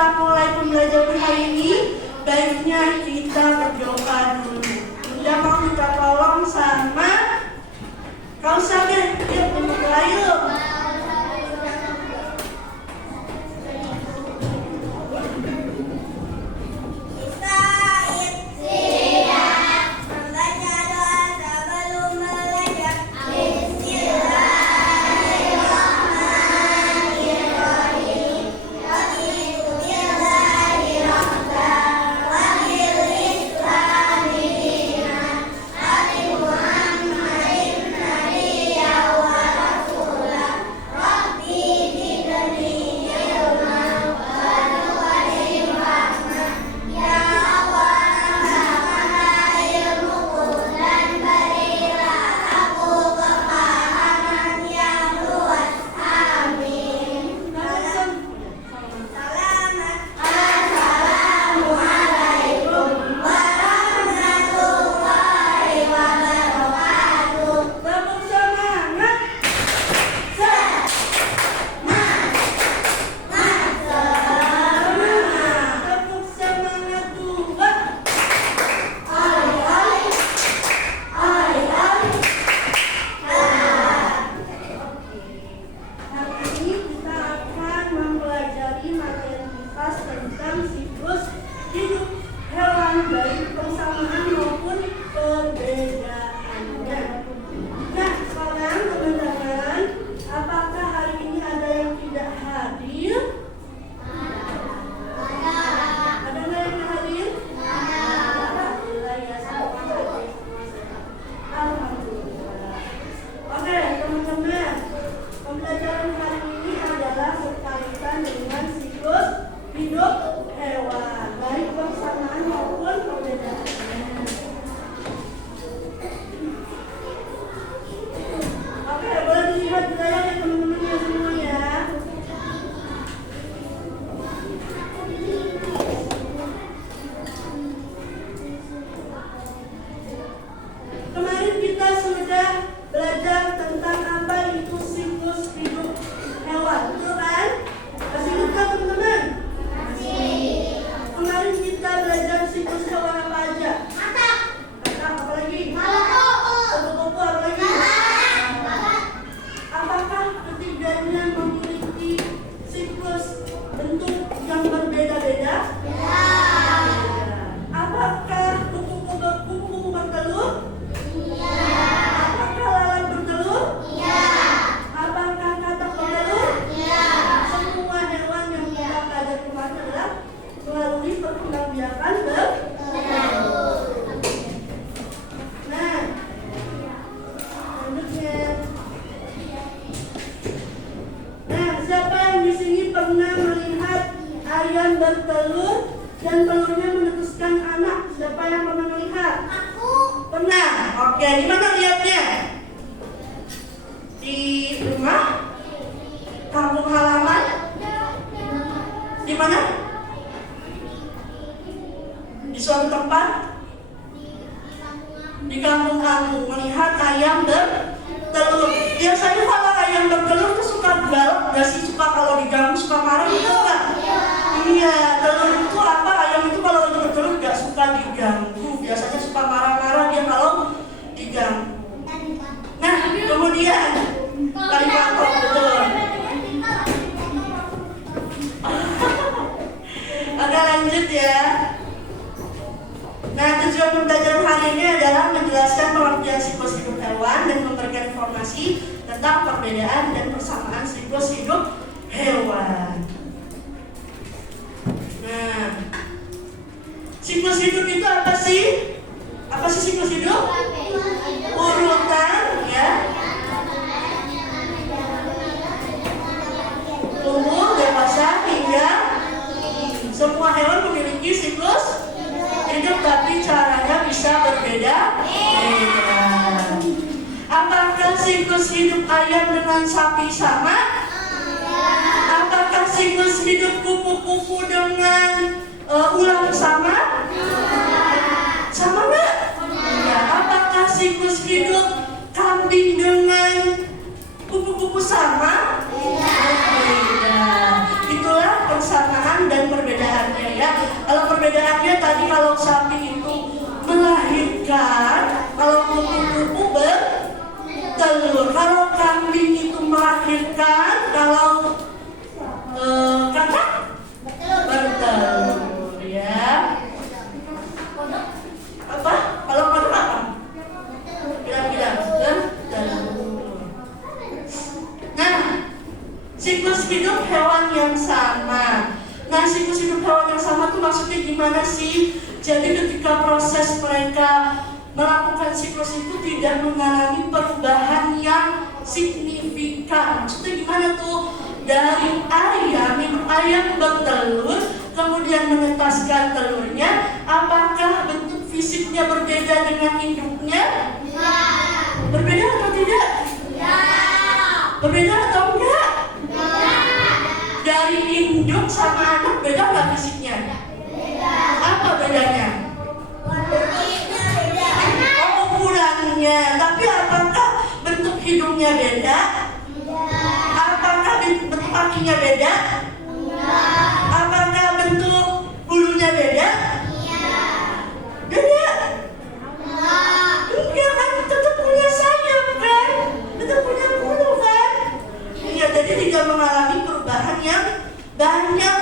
kita mulai pembelajaran hari ini, baiknya kita berdoa dulu. Bunda mau minta tolong sama Kau Sakit, yuk berdoa yuk. Bertelur dan telurnya menetuskan anak. Siapa yang pernah melihat? Aku. Pernah. Oke, di mana lihatnya? Di rumah? Kampung halaman? Di mana? Di suatu tempat? Di kampung-kampung melihat ayam bertelur. Biasanya kalau ayam bertelur tuh suka galak, gak sih? Suka kalau diganggu suka marah gitu nggak? Iya, telur itu apa? Ayam itu kalau lagi bertelur gak suka diganggu. Biasanya suka marah-marah dia kalau diganggu. Nah, kemudian tali patok, betul. Oke, lanjut ya. Nah, tujuan pembelajaran hari ini adalah menjelaskan pengertian siklus hidup hewan dan memberikan informasi tentang perbedaan dan persamaan siklus hidup hewan. Nah, siklus hidup itu apa sih? Apa sih siklus hidup? Urutan, ya. Tumbuh, dewasa, hingga semua hewan memiliki siklus hidup, tapi caranya bisa berbeda. Apakah siklus hidup ayam dengan sapi sama? Apakah siklus hidup kupu-kupu dengan ular sama? Sama nggak? Ya. Apakah siklus hidup kambing dengan kupu-kupu sama? Berbeda. Itulah persamaan dan perbedaan perbedaannya tadi kalau sapi itu melahirkan, kalau kupu-kupu bertelur, kalau kambing itu melahirkan, kalau kakak bertelur ya. Apa? Kalau kodok apa? Bilang-bilang bertelur. Nah, siklus hidup hewan yang sama. Nah, siklus hidup hewan yang sama tuh maksudnya gimana sih? Jadi ketika proses mereka melakukan siklus itu tidak mengalami perubahan yang signifikan. Maksudnya gimana tuh? Dari ayam, ibu ayam bertelur, kemudian menetaskan telurnya, apakah bentuk fisiknya berbeda dengan induknya? Ya. Berbeda atau tidak? Ya. Berbeda atau enggak? Ya. Dari induk sama anak beda nggak fisiknya? Beda. Apa bedanya? Ukurannya. Tapi apakah bentuk hidungnya beda? Apakah bentuk kakinya beda? Apakah bentuk bulunya beda? Beda? Enggak kan, tetap punya sayap kan? Tetap punya bulu kan? Iya, jadi tidak mengalami perubahan yang banyak.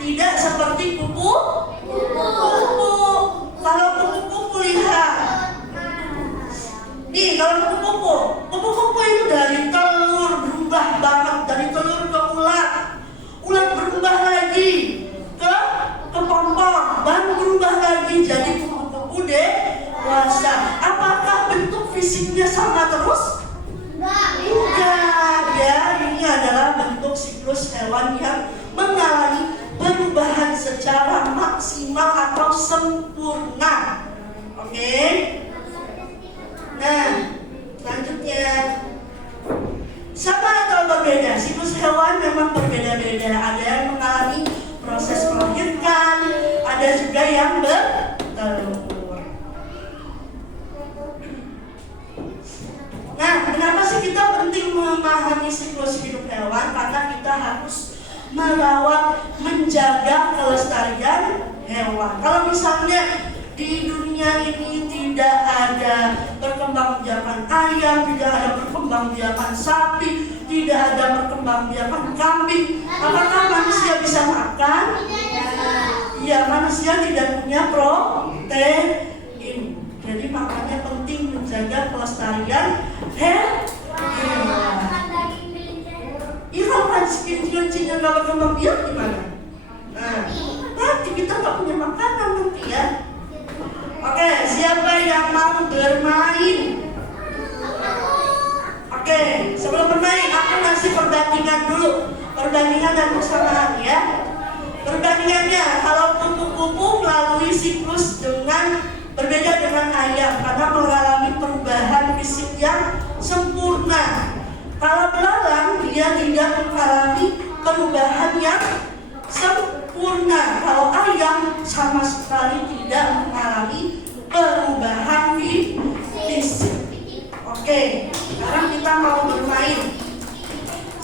Tidak seperti kupu-kupu. Kalau kupu-kupu lihat nih, kalau kupu-kupu itu dari telur berubah banget, dari telur ke ulat berubah lagi ke kepompong, baru berubah lagi jadi kupu-kupu dewasa. Apakah bentuk fisiknya sama terus? Enggak ya, ini adalah bentuk siklus hewan yang mengalami perubahan secara maksimal atau sempurna. Oke? Nah, selanjutnya, sama atau berbeda? Siklus hewan memang berbeda-beda. Ada yang mengalami proses melahirkan, ada juga yang bertelur. Nah, kenapa sih kita penting memahami siklus hidup hewan? Karena kita harus merawat, menjaga kelestarian hewan. Kalau misalnya di dunia ini tidak ada perkembangbiakan ayam, tidak ada perkembangbiakan sapi, tidak ada perkembangbiakan kambing, apakah manusia bisa makan? Ya, manusia tidak punya protein. Jadi makanya penting menjaga kelestarian hewan. Iya, kalau kan kelinci-kelincinya nggak berkembang biak gimana? Nah, nanti kita nggak punya makanan nanti ya. Oke, siapa yang mau bermain? Oke, sebelum bermain aku kasih perbandingan dulu. Perbandingan dan persamaan ya. Perbandingannya, kalau kupu-kupu melalui siklus berbeda dengan ayam karena mengalami perubahan fisik yang sempurna. Kalau belalang dia tidak mengalami perubahan yang sempurna. Kalau ayam sama sekali tidak mengalami perubahan fisik. Oke, sekarang kita mau bermain.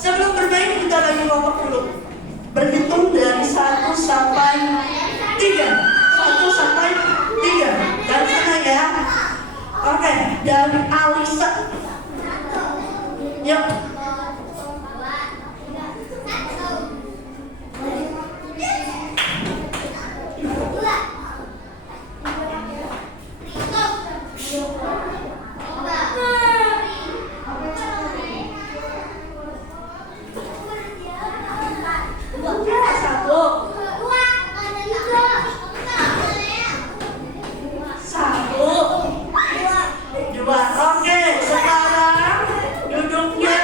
Sebelum bermain kita bagi kelompok dulu. Berhitung dari 1 sampai 3. 1 sampai 3. Dari sana ya. Oke, dari Alisa. Yuk. Oke, sekarang duduknya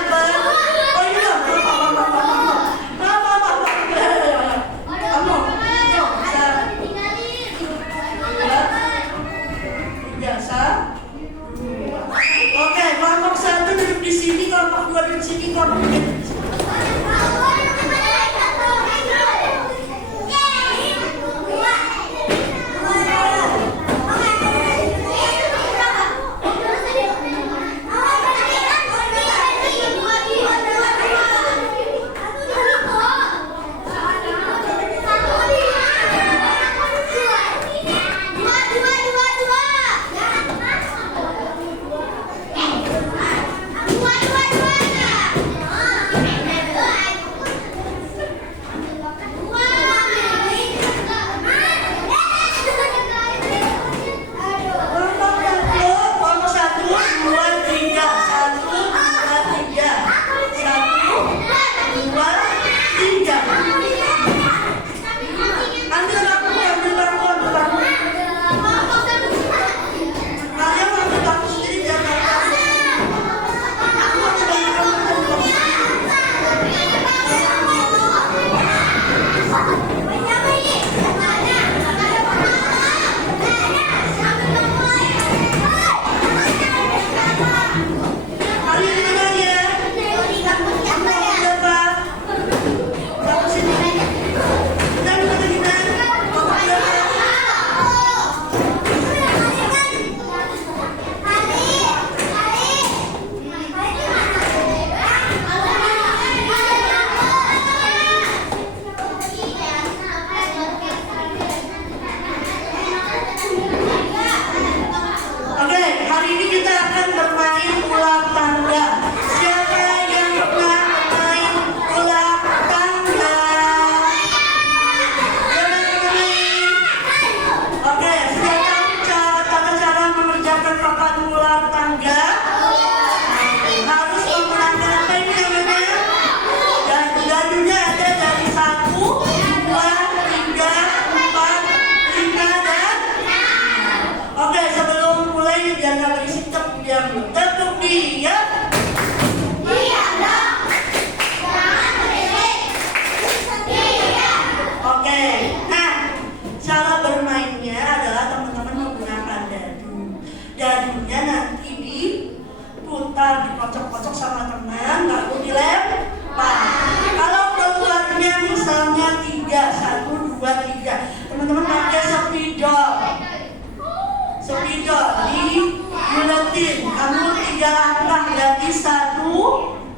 gitu di buletin. Kamu 3 langkah, berarti 1,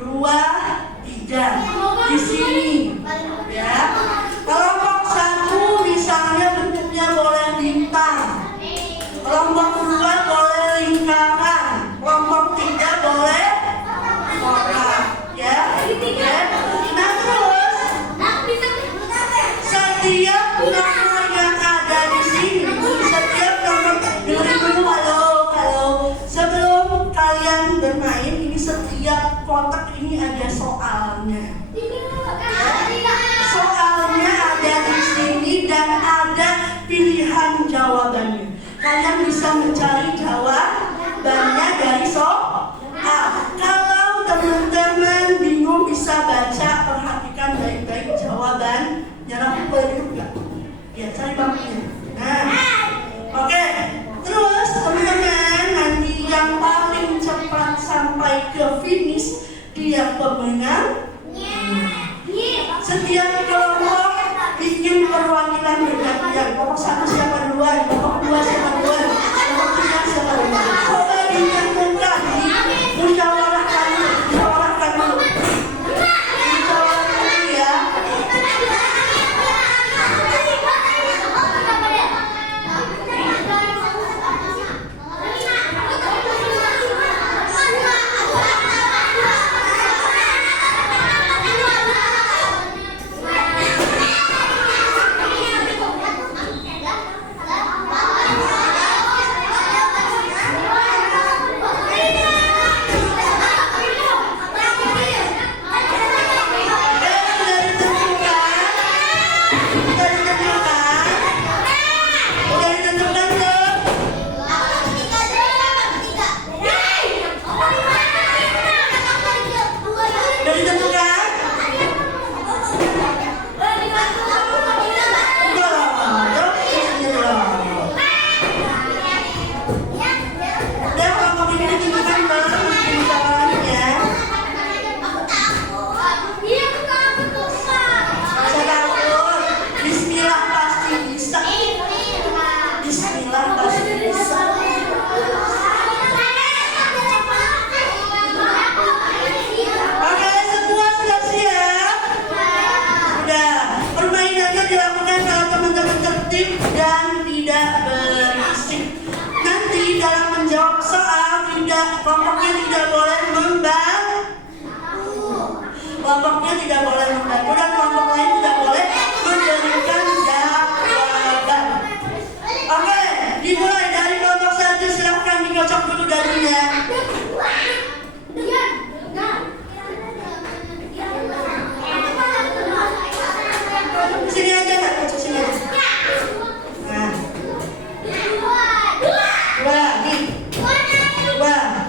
2, 3 di sini. Ya, kelompok 1 misalnya bentuknya boleh bintang. Kelompok 2 boleh lingkaran. Kelompok 3 boleh kotak. Ya, nah terus setiap nama yang ada di sini, setiap nama dengerin dulu, halo. Sebelum kalian bermain, ini setiap kotak ini ada soalnya. Soalnya ada di sini dan ada pilihan jawabannya. Kalian bisa mencari jawabannya dari soal. Kalau teman-teman bingung bisa baca, perhatikan baik-baik jawaban. Jangan boleh duduk nggak? Ya, cari bangkunya. Nah, oke. Terus teman-teman, nanti yang paling cepat sampai ke finish dia pemenang. Setiap kelompok bikin perwakilan bergantian. Kelompok 1 siapa duluan, kelompok 2 siapa duluan, kelompok 3 siapa duluan. Coba ditentukan di musyawarahkan dulu. Ya. Kelompoknya tidak boleh membantu dan kelompok lain tidak boleh memberikan jawaban. Oke, dimulai dari kelompok 1, silahkan dikocok dulu dagunya. Sini aja Kak, kocok sini aja. Nah, 2, nih 2.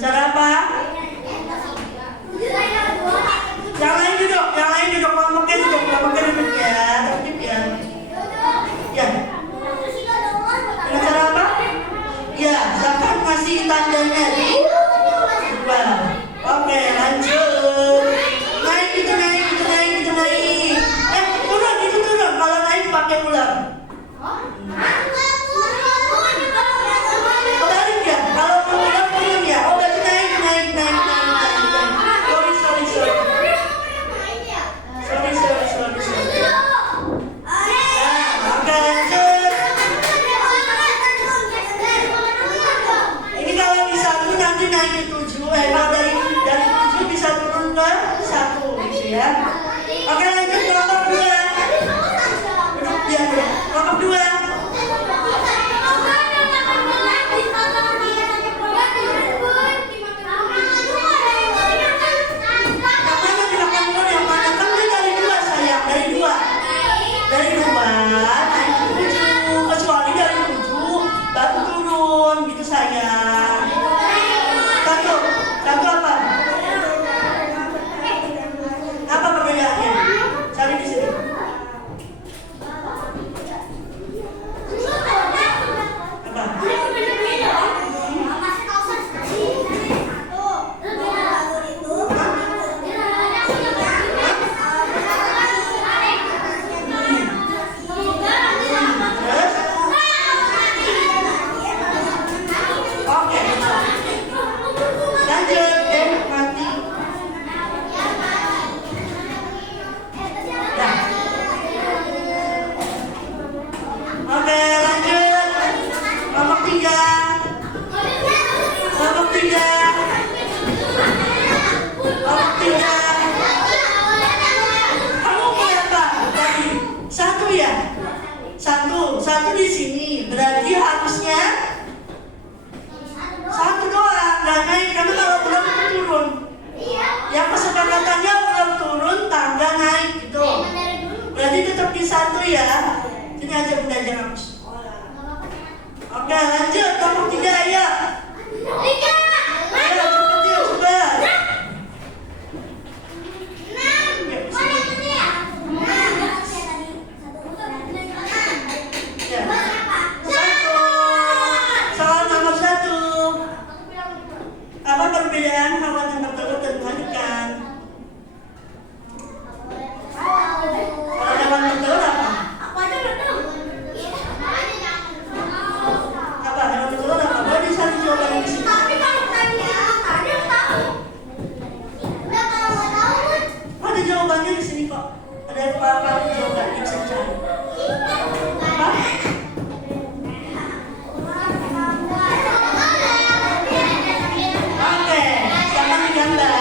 Cara apa? Yang lain duduk, kelompoknya duduk ya, tertib ya. Ya. Dengan cara apa? Ya, silakan kasih tandanya di 2. Oke, lanjut. Naik gitu. Turun. Kalau naik pakai ular. Ya. Oke, lanjut kelompok 2. Duduk dia dulu. Kelompok 2. Yang mana? Kan dia dari 2 sayang, dari 2. Dari 2 naik ke 7. Kecuali dari 7 baru turun gitu sayang. Satu apa? Apa perbedaan? perbedaan hewan yang bertelur dan bukan ikan? Kalau hewan bertelur apa? Apa? Hewan bertelur apa? Boleh dicari jawabannya di sini. Ada jawabannya di sini kok. Ada beberapa jawabannya bisa dicari. Apa? Oke, siapa nih gambar?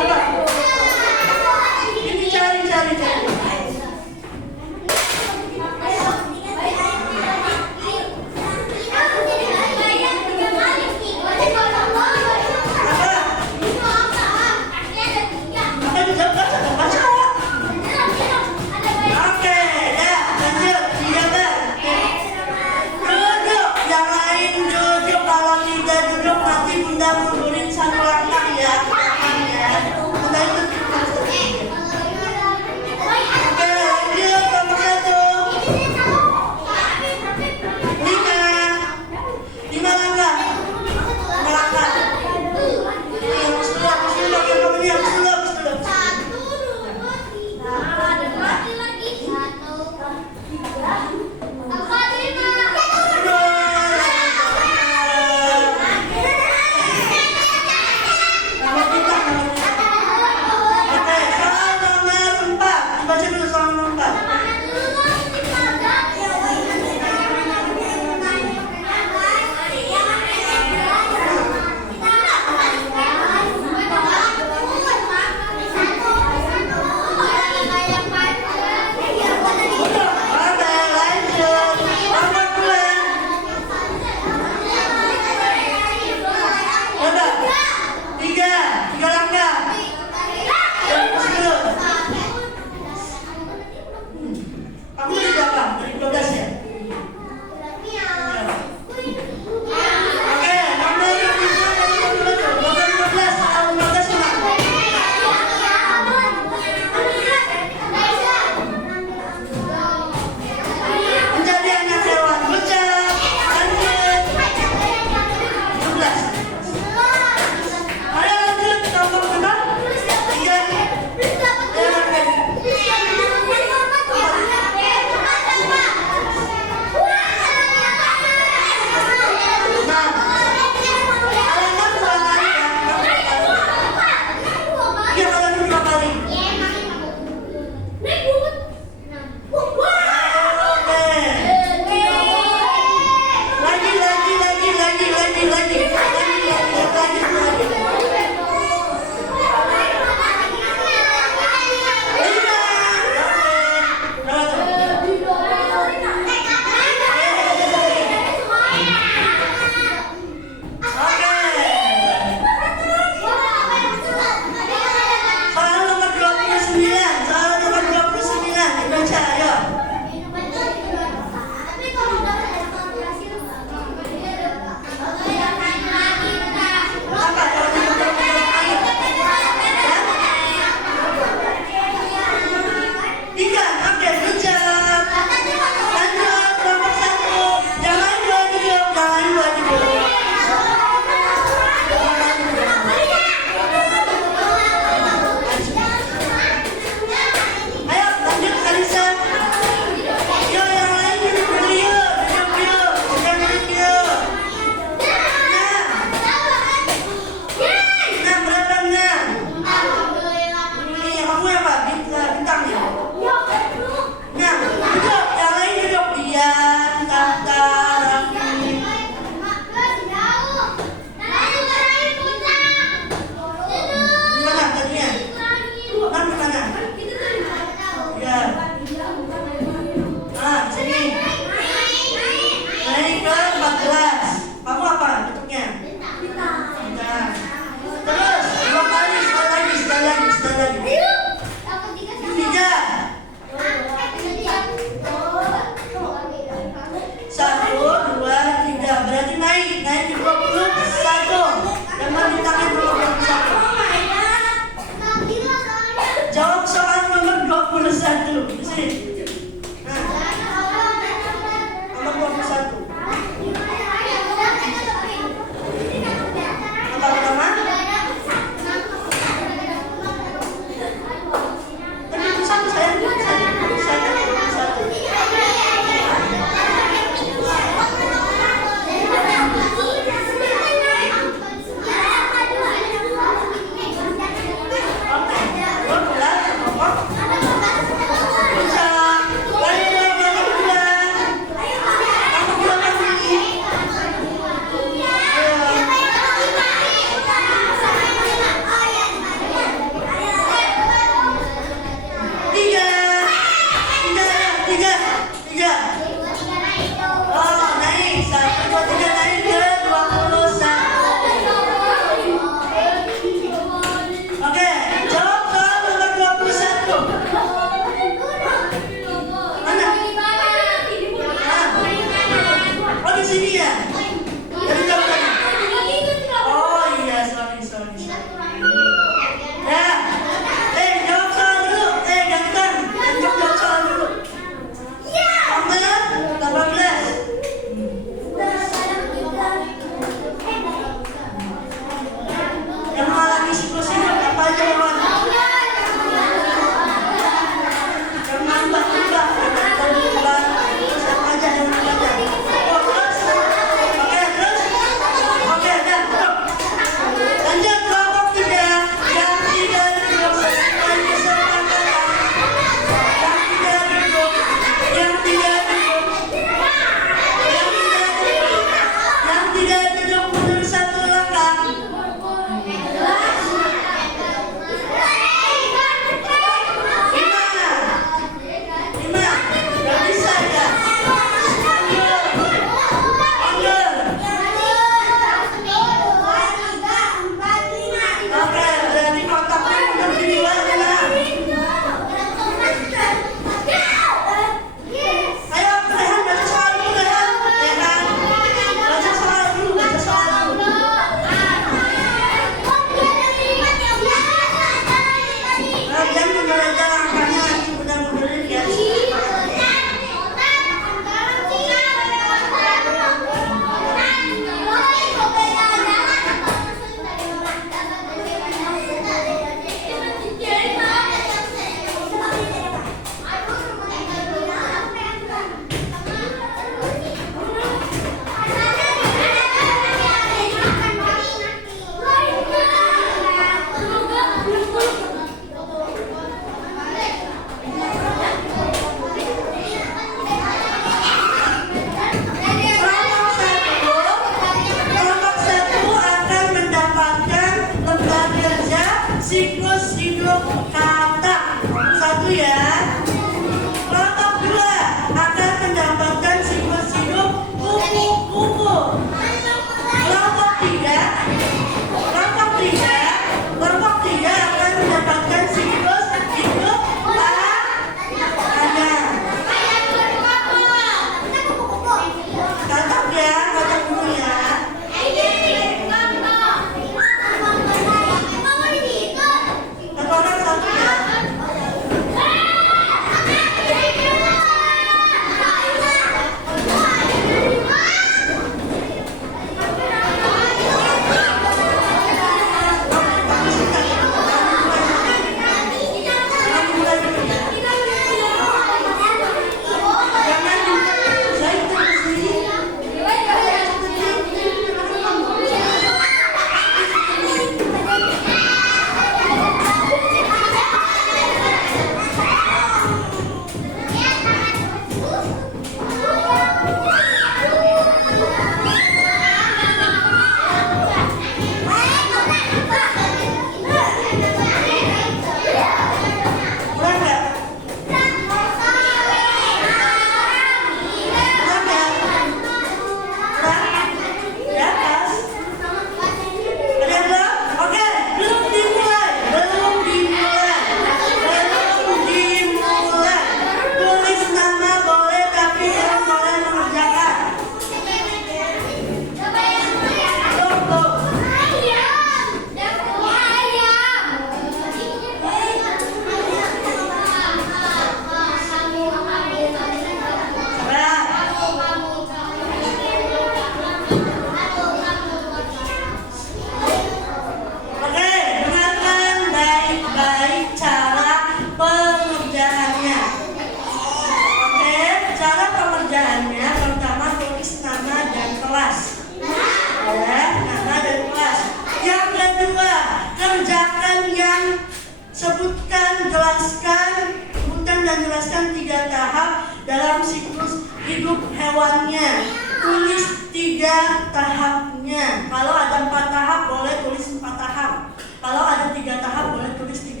dalam siklus hidup hewannya. Tulis 3 tahapnya. Kalau ada 4 tahap boleh tulis 4 tahap. Kalau ada 3 tahap boleh tulis 3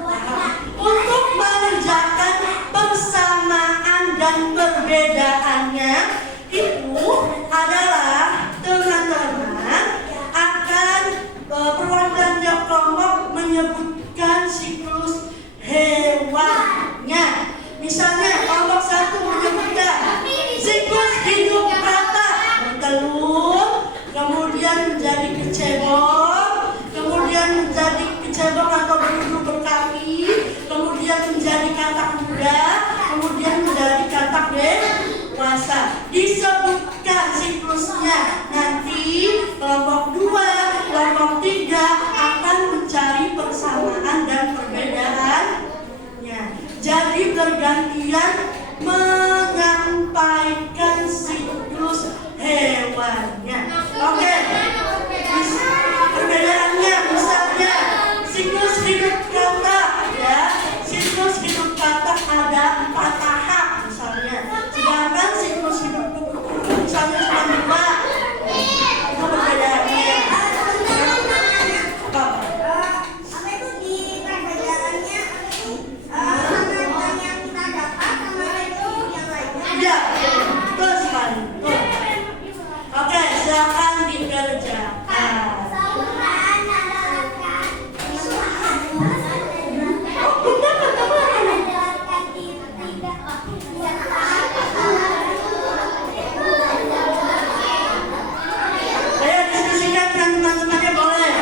tahap. Untuk mengerjakan persamaan dan perbedaannya itu adalah teman-teman akan perwakilan tiap kelompok menyebutkan siklus hewannya. Misalnya kelompok 1 menyebutkan siklus hidup kata bertelur, kemudian menjadi kecebong, kemudian menjadi kecebong atau berduduk berkaki, kemudian menjadi katak muda, kemudian menjadi katak dewasa. Disebutkan siklusnya. Nanti kelompok 2, kelompok 3 akan mencari persamaan dan perbedaannya. Jadi bergantian menyampaikan siklus hewannya. Oke. Perbedaannya misalnya siklus hidup kata ya. Siklus hidup kata ada 4 tahap misalnya. Sedangkan siklus hidup kupu-kupu misalnya cuma 2. Itu perbedaannya. Ya, betul sekali. Oke, silakan dikerjakan. Ayo diskusikan dengan teman-temannya boleh.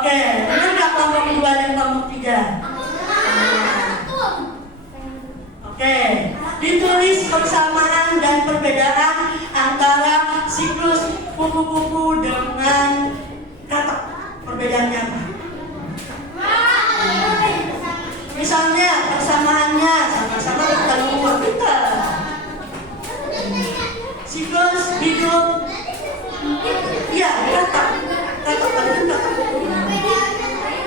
Oke, benar nggak kelompok 2 dan kelompok 3? Oke, ditulis persamaan dan perbedaan antara siklus kupu-kupu dengan katak. Perbedaannya apa? Misalnya persamaannya sama-sama bertelur, betul. Siklus hidup, iya katak katak.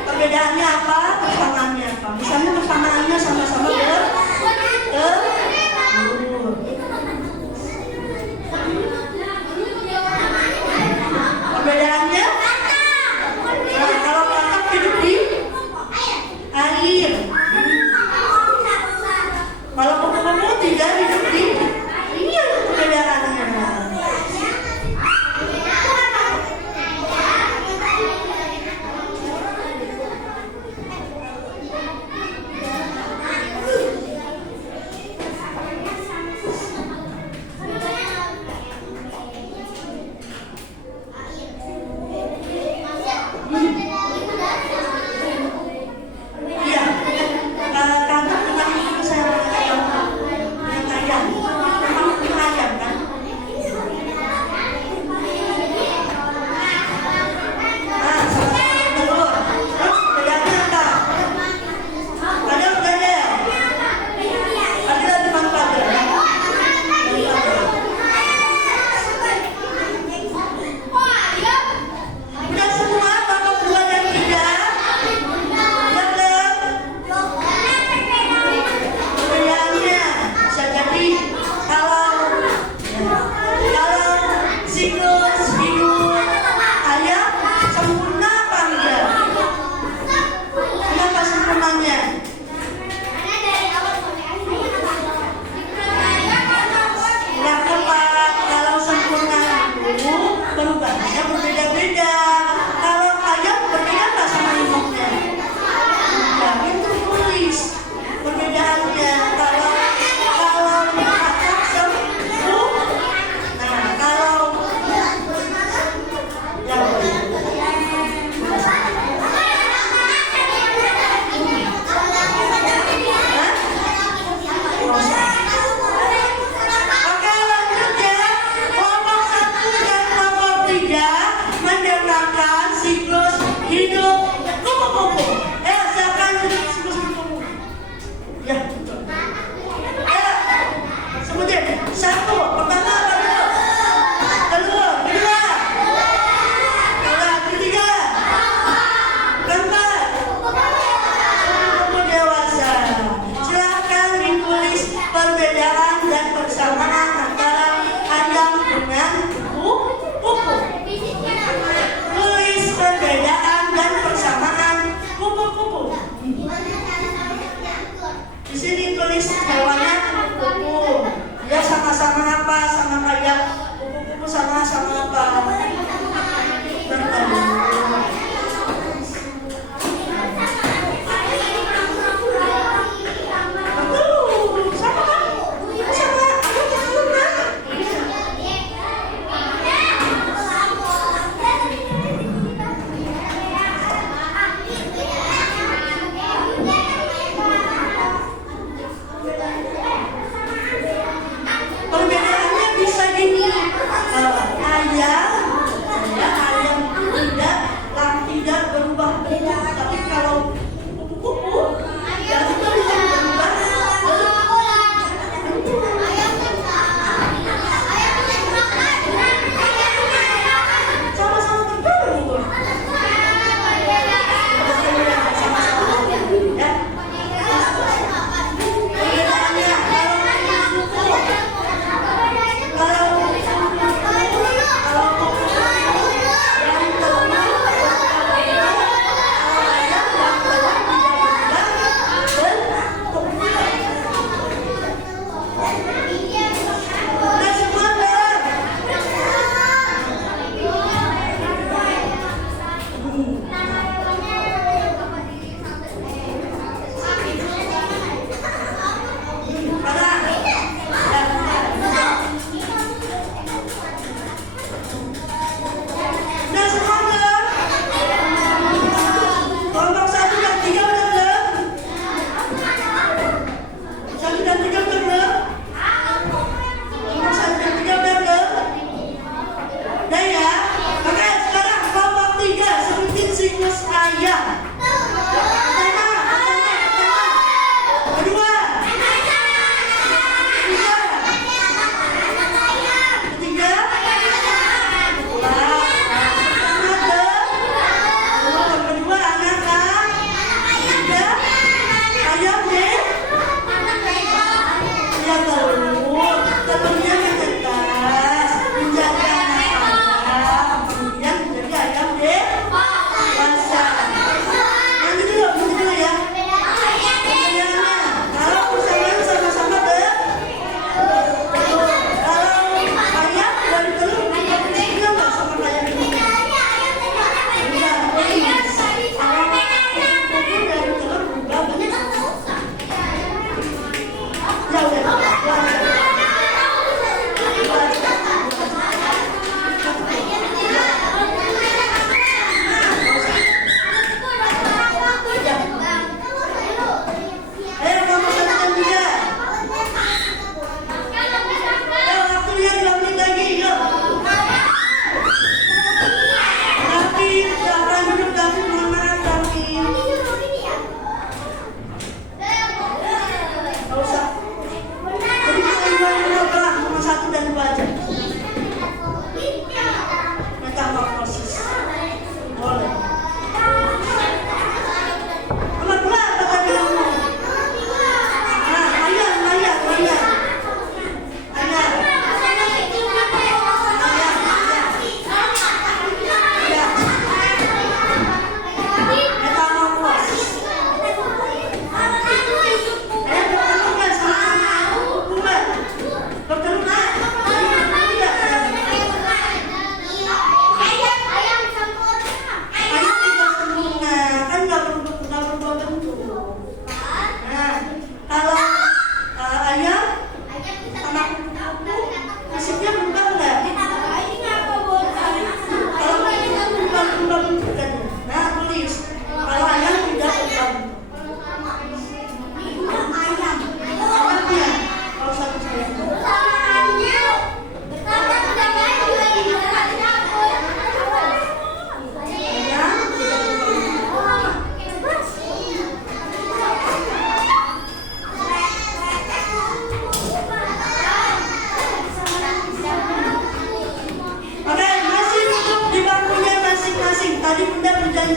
Perbedaannya apa? Persamaannya apa? Misalnya persamaannya sama-sama bertelur. Perbedaannya? Nah, kalau katak hidup di air. Kalau kupu-kupu tidak hidup di air, perbedaannya. Perbedaannya bisa gini, ayam tidak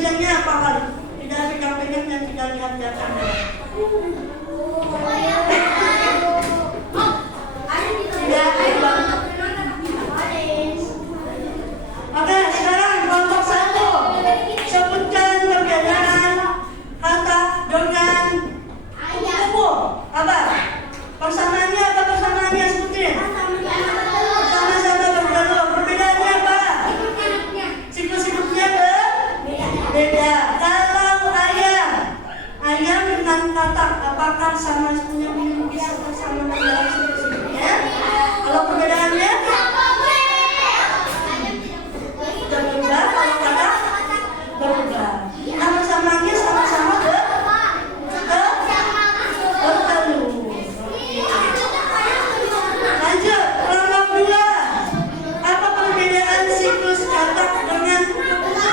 tulisannya apa kali? Tidak ada kampanye yang tidak lihat di kamera. Oke, sekarang kelompok 1. Sebutkan perbedaan kata dengan kupu. Apa? Persamaannya apa persamaannya sebutin? Sama-sama bertelur. Perbedaannya apa? Siklus-siklusnya beda. Kalau ayam dengan katak, apakah sama punya bisa bersama dalam siklus-siklusnya? Kalau perbedaannya berubah, kalau katak berubah. Nah, persamaannya sama-sama bertelur. Lanjut, kelompok 2. Apa perbedaan siklus katak dengan kupu-kupu?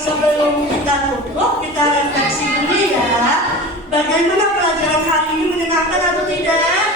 Sebelum kita tutup, kita refleksi dulu ya. Bagaimana pelajaran hari ini menyenangkan atau tidak?